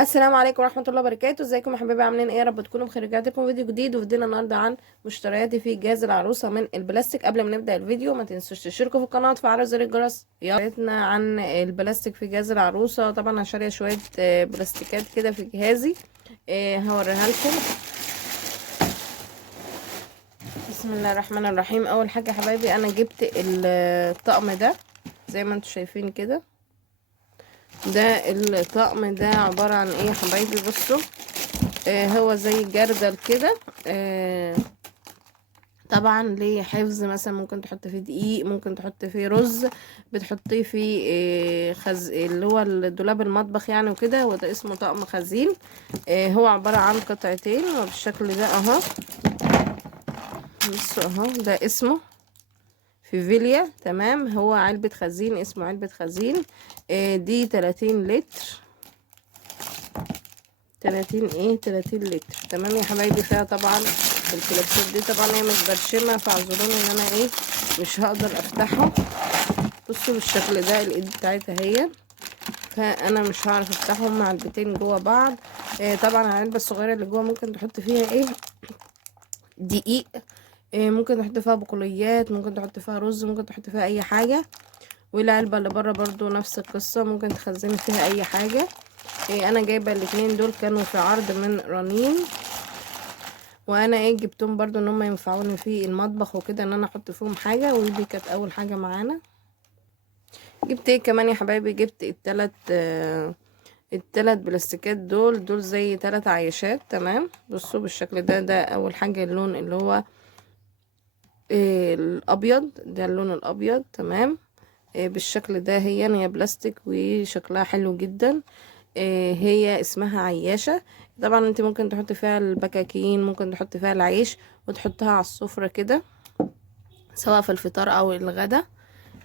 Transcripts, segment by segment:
السلام عليكم ورحمه الله وبركاته. ازيكم يا حبايبي؟ عاملين ايه؟ يا رب تكونوا بخير. رجعت لكم فيديو جديد، وفيديونا النهارده عن مشترياتي في جهاز العروسه من البلاستيك. قبل ما نبدا الفيديو ما تنسوش تشتركوا في القناه وتفعلوا زر الجرس. يلا عن البلاستيك في جهاز العروسه. طبعا انا شاريه شويه بلاستيكات كده في جهازي، هوريها لكم. بسم الله الرحمن الرحيم. اول حاجه يا حبايبي انا جبت الطقم ده زي ما انتم شايفين كده. ده الطقم ده عباره عن ايه يا حبايبي؟ بصوا، هو زي جردل كده. طبعا ليه حفظ، مثلا ممكن تحط فيه دقيق، ممكن تحط فيه رز، بتحطيه فيه اللي هو الدولاب المطبخ يعني وكده. وده اسمه طقم خزين. هو عبارة عن قطعتين وبالشكل ده اهو. بصوا اهو، ده اسمه فيفيليا. تمام، هو علبة خزين، اسمه علبة خزين. دي 30 لتر. 30 لتر. تمام يا حبايبي. فيها طبعا الكليبسات دي، طبعا هي مش برشمه، فاعذروني ان انا مش هقدر افتحه. بصوا بالشكل ده، الايد بتاعتها هي، فانا مش هعرف افتحهم مع علبتين جوه بعض. طبعا العلبه الصغيره اللي جوه ممكن تحط فيها دقيق، ممكن تحط فيها بقوليات، ممكن تحط فيها رز، ممكن تحط فيها اي حاجه. والعلبه اللي بره برضو نفس القصه، ممكن تخزني فيها اي حاجه. انا جايبه الاتنين دول كانوا في عرض من رنين، وانا جبتهم برضو ان هم ينفعوني في المطبخ وكده، ان انا احط فيهم حاجه. ودي كانت اول حاجه معانا. جبت كمان يا حبايبي؟ جبت التلات بلاستيكات دول زي 3 عيشات. تمام، بصوا بالشكل ده. ده اول حاجه اللون اللي هو الابيض، ده اللون الابيض. تمام، بالشكل ده. هي بلاستيك وشكلها حلو جدا. هي اسمها عياشة. طبعا انت ممكن تحطي فيها البكاكين، ممكن تحطي فيها العيش وتحطها على السفرة كده، سواء في الفطار او الغدا.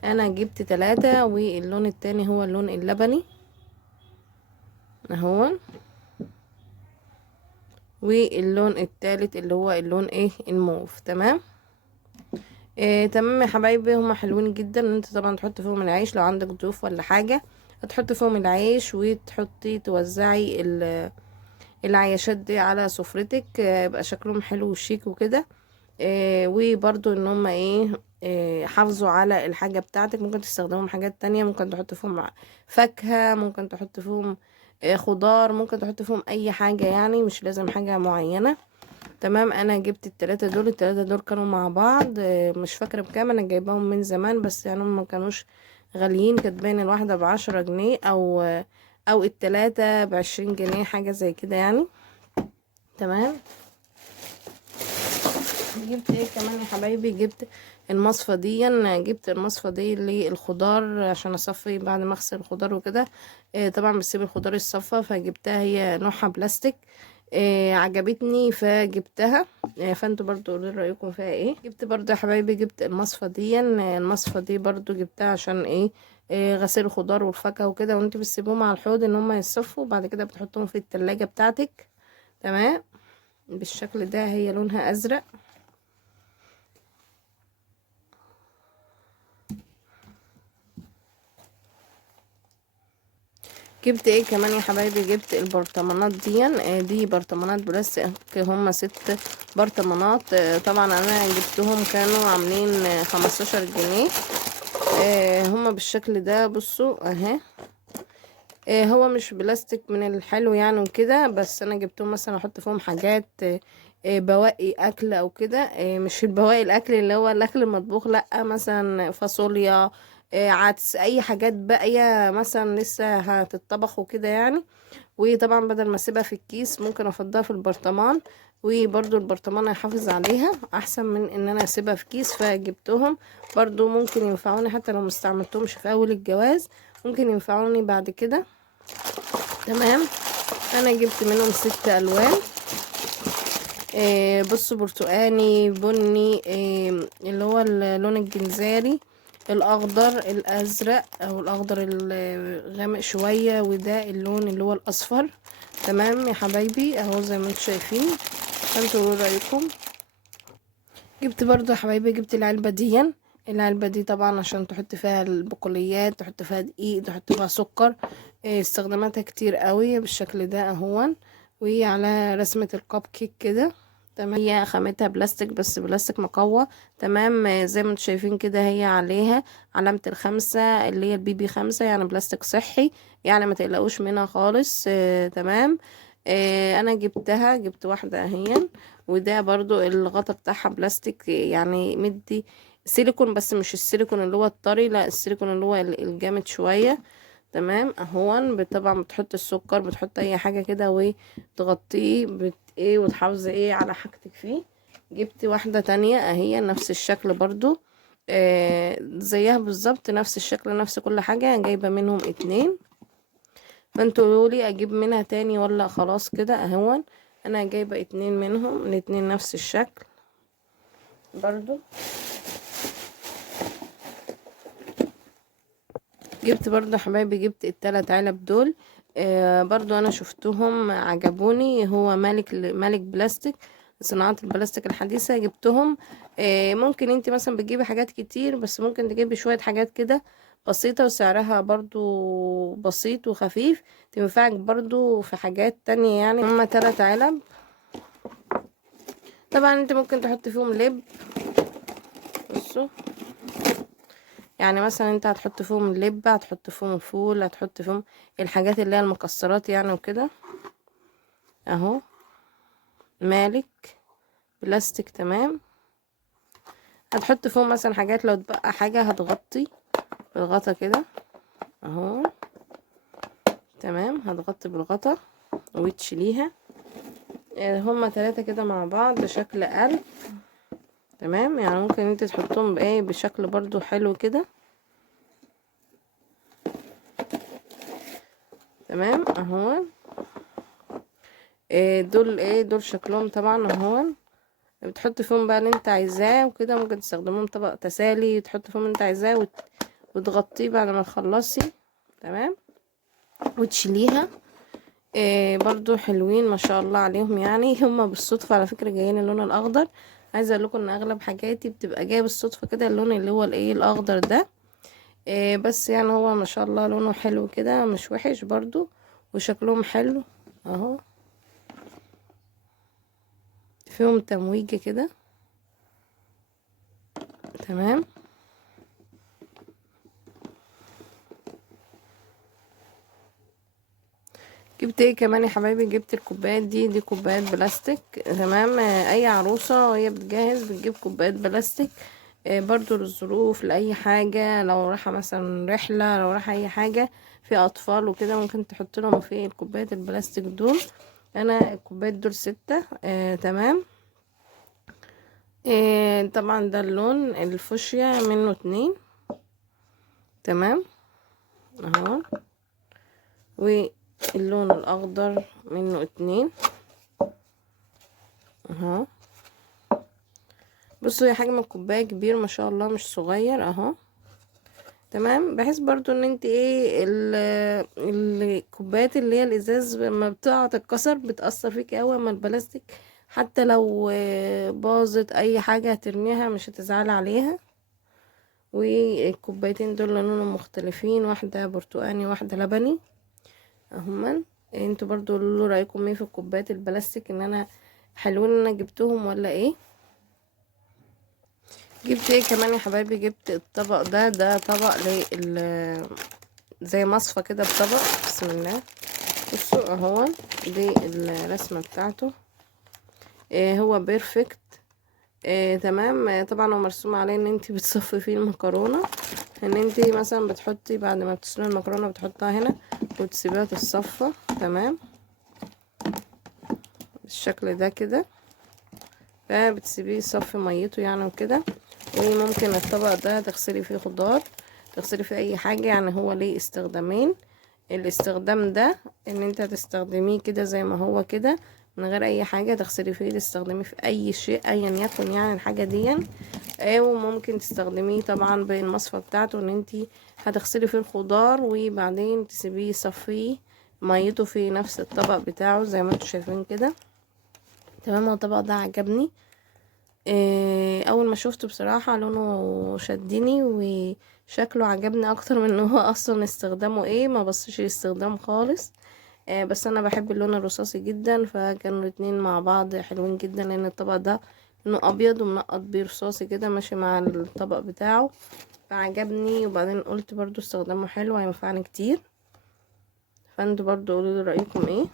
انا جبت 3، واللون التاني هو اللون اللبني اهو، واللون التالت اللي هو اللون الموف. تمام. تمام يا حبايبي، هما حلوين جدا. انت طبعا تحط فيهم العيش لو عندك ضيوف ولا حاجة، هتحط فيهم العيش وتحطي توزعي العياشات دي على سفرتك. يبقى شكلهم حلو وشيك وكده. وبرضو ان هما حافظوا على الحاجة بتاعتك. ممكن تستخدمهم حاجات تانية، ممكن تحط فيهم فاكهة، ممكن تحط فيهم خضار، ممكن تحط فيهم اي حاجة يعني، مش لازم حاجة معينة. تمام، انا جبت التلاتة دول كانوا مع بعض. مش فاكرة بكام، انا جايباهم من زمان، بس يعني هم ما كانوش غاليين. كانت باين الواحدة ب10 جنيه، او التلاتة ب20 جنيه، حاجة زي كده يعني. تمام. جبت كمان يا حبايبي؟ جبت المصفى دي. انا جبت المصفى دي للخضار عشان اصفي بعد ما اغسل الخضار وكده. طبعا بسيب الخضار يتصفى، فجبتها. هي نوعها بلاستيك. عجبتني فجبتها. فانتوا برضو قولوا رايكم فيها ايه. جبت برضو يا حبايبي، جبت المصفى دي. المصفى دي برضو جبتها عشان غسيل الخضار والفاكهه وكده، وانت بتسيبهم على الحوض ان هم يصفوا، بعد كده بتحطهم في التلاجة بتاعتك. تمام، بالشكل ده. هي لونها ازرق. جبت كمان يا حبايبي؟ جبت البرطمانات دي. دي برطمانات بلاستيك، هما 6 برطمانات. طبعا انا جبتهم كانوا عاملين 15 جنيه. هما بالشكل ده. بصوا اهي. هو مش بلاستيك من الحلو يعني وكده، بس انا جبتهم مثلا احط فيهم حاجات، بواقي اكل او كده. مش البواقي الاكل اللي هو الاكل المطبوخ، لا، مثلا فاصوليا، عدس، اي حاجات باقيه مثلا لسه هتطبخ وكده يعني. وطبعا بدل ما اسيبها في الكيس، ممكن افضها في البرطمان، وبرضو البرطمان هيحافظ عليها احسن من ان انا اسيبها في كيس. فجبتهم برضو، ممكن ينفعوني حتى لو مستعملتهمش في اول الجواز، ممكن ينفعوني بعد كده. تمام، انا جبت منهم 6 الوان. بصوا، برتقاني، بني، اللي هو اللون الجنزاري، الاخضر، الازرق او الاخضر الغامق شويه، وده اللون اللي هو الاصفر. تمام يا حبايبي، اهو زي ما انتم شايفين. فانتوا قولوا رايكم. جبت برضو يا حبايبي، جبت العلبه دي. العلبة دي طبعا عشان تحط فيها البقوليات، تحط فيها دقيق، تحط فيها سكر. استخداماتها كتير قوي بالشكل ده اهون. وهي على رسمة الكب كيك كده. تمام. هي خامتها بلاستيك، بس بلاستيك مقوى. تمام. زي ما انتم شايفين كده، هي عليها علامة الخمسة اللي هي الBB5، يعني بلاستيك صحي، يعني ما تقلقوش منها خالص. تمام. انا جبت واحدة اهي. وده برضو الغطا بتاعها بلاستيك، يعني مدي سيليكون، بس مش السيليكون اللي هو الطري، لا السيليكون اللي هو الجامد شوية. تمام. اهون طبعا بتحط السكر، بتحط اي حاجة كده وتغطيه ايه، وتحافظي ايه على حاجتك فيه. جبت واحدة تانية اهي نفس الشكل برضو. زيها بالظبط، نفس الشكل نفس كل حاجة. جايبة منهم 2. فانتوا قولولي اجيب منها تاني ولا خلاص كده اهون. انا جايبة 2 منهم، الاتنين نفس الشكل برضو. جبت برضو حبايبي، جبت ال3 علب دول. برضو انا شفتهم عجبوني. هو مالك بلاستيك، صناعة البلاستيك الحديثة. جبتهم. ممكن انت مثلا بتجيبي حاجات كتير، بس ممكن تجيبي شوية حاجات كده بسيطة، وسعرها برضو بسيط وخفيف، تنفعك برضو في حاجات تانية. يعني هما 3 علب. طبعا انت ممكن تحط فيهم لب. بصوا، يعني مثلا انت هتحط فيهم اللب، هتحط فيهم الفول، هتحط فيهم الحاجات اللي هي المكسرات يعني وكده. اهو مالك بلاستيك. تمام. هتحط فيهم مثلا حاجات، لو اتبقى حاجة هتغطي بالغطا كده اهو. تمام. هتغطي بالغطا وتشيليها. هما 3 كده مع بعض شكل قلب. تمام. يعني ممكن انت تحطهم بايه بشكل برضو حلو كده. تمام. اهو دول شكلهم طبعا اهو. بتحط فيهم بقى اللي انت عايزاه وكده. ممكن تستخدمهم طبق تسالي، تحط فيهم اللي انت عايزاه وتغطيه بعد ما تخلصي. تمام. وتشيليها. برضو حلوين ما شاء الله عليهم. يعني هما بالصدفة على فكرة جايين اللون الاخضر. عايزه اقول لكم ان اغلب حاجاتي بتبقى جايه بالصدفة كده اللون اللي هو الايه الاخضر ده. بس يعني هو ما شاء الله لونه حلو كده، مش وحش برضو، وشكلهم حلو اهو. فيهم تمويجة كده. تمام. جبت ايه كمان يا حبايبي؟ جبت الكوبايات دي كوبايات بلاستيك. تمام. اي عروسة وهي بتجهز بتجيب كوبايات بلاستيك. برضو للظروف، لأي حاجة، لو رايحة مثلا رحلة، لو رايحة اي حاجة في اطفال وكده، ممكن تحط لهم في الكوبايات البلاستيك دول. انا الكوبايات دول 6. تمام. طبعا ده اللون الفوشيا منه 2. تمام. اهو. واللون الاخضر منه 2 اهو. بصوا، هي حجم الكوبايه كبير ما شاء الله، مش صغير اهو. تمام. بحيث برضو ان انت ايه الكوبايات اللي هي الازاز لما بتقع تتكسر بتأثر فيك قوي. اما البلاستيك حتى لو باظت اي حاجة هترميها مش هتزعل عليها. والكوبايتين دول لونهم مختلفين، واحدة برتقاني واحدة لبني اهما. انتوا برضو قولوا رأيكم ايه في الكوبايات البلاستيك، ان انا حلوين ان انا جبتهم ولا ايه. جبت ايه كمان يا حبايبي؟ جبت الطبق ده طبق زي مصفى كده بطبق. بسم الله. بصوا اهو، دي الرسمة بتاعته. هو بيرفكت. تمام. طبعا هو مرسوم عليه ان انت بتصفي فيه المكرونة، ان انت مثلا بتحطي بعد ما بتسلقي المكرونة بتحطها هنا وتسيبيها تتصفى. تمام. بالشكل ده كده. فبتسيبيه يصفي ميته يعني وكده. وممكن الطبق ده تغسلي فيه خضار، تغسلي فيه اي حاجة. يعني هو ليه استخدامين. الاستخدام ده ان انت هتستخدميه كده زي ما هو كده من غير اي حاجة، تغسلي فيه، تستخدميه في اي شيء ايا يكن يعني الحاجة دي. وممكن تستخدميه طبعا بالمصفى بتاعته ان انت هتغسلي فيه الخضار وبعدين تسيبيه يصفيه ميته في نفس الطبق بتاعه زي ما انتوا شايفين كده. تمام. هو الطبق ده عجبني اول ما شفته بصراحة لونه شدني وشكله عجبني اكتر من ان هو اصلا استخدامه ايه، ما بصش الاستخدام خالص. بس انا بحب اللون الرصاصي جدا، فكانوا الاتنين مع بعض حلوين جدا، لان الطبق ده لونه ابيض ومنقط بيه رصاصي كده ماشي مع الطبق بتاعه، فعجبني. وبعدين قلت برضو استخدامه حلو هينفعني كتير، فانتوا برضو قولوا لي رايكم ايه.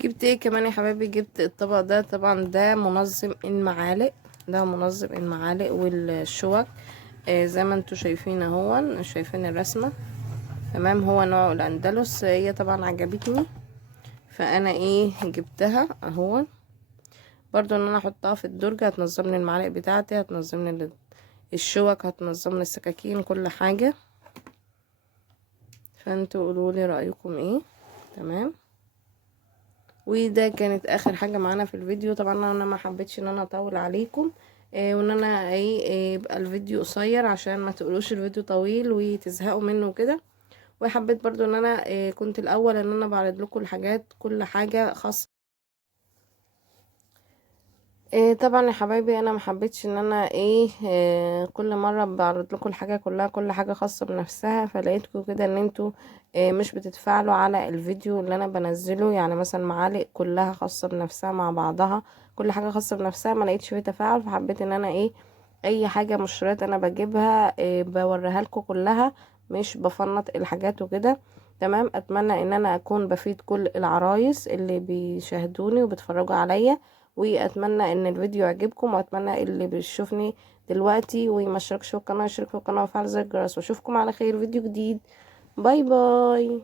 جبت ايه كمان يا حبايبي؟ جبت الطبق ده، طبعا ده منظم المعالق، ده منظم المعالق والشوك. زي ما انتوا شايفين اهو، شايفين الرسمة تمام. هو نوع الاندلس، هي طبعا عجبتني فانا ايه جبتها اهو. برضو ان انا احطها في الدرج هتنظم لي المعالق بتاعتي، هتنظم لي الشوك، هتنظم لي السكاكين، كل حاجة. فانتوا قولوا لي رايكم ايه. تمام. وده كانت اخر حاجه معانا في الفيديو. طبعا انا ما حبيتش ان انا اطول عليكم، وان انا يبقى الفيديو قصير عشان ما تقولوش الفيديو طويل وتزهقوا منه كده. وحبيت برضو ان انا كنت الاول ان انا بعرض لكم الحاجات، كل حاجه خاصه. طبعا يا حبايبي انا ما حبيتش ان انا كل مره بعرض لكم الحاجه كلها، كل حاجه خاصه بنفسها، فلقيتكم كده ان انتوا مش بتتفاعلوا على الفيديو اللي انا بنزله. يعني مثلا معالق كلها خاصه بنفسها مع بعضها، كل حاجه خاصه بنفسها، ما لقيتش فيه تفاعل. فحبيت ان انا اي حاجه مشتريات انا بجيبها بوريها لكم كلها، مش بفنط الحاجات وكده. تمام. اتمنى ان انا اكون بفيد كل العرايس اللي بيشاهدوني وبيتفرجوا عليا، واتمنى ان الفيديو يعجبكم، واتمنى اللي بيشوفني دلوقتي وما اشتركش في القناه يشترك في القناه ويفعل زر الجرس. واشوفكم على خير فيديو جديد. باي باي.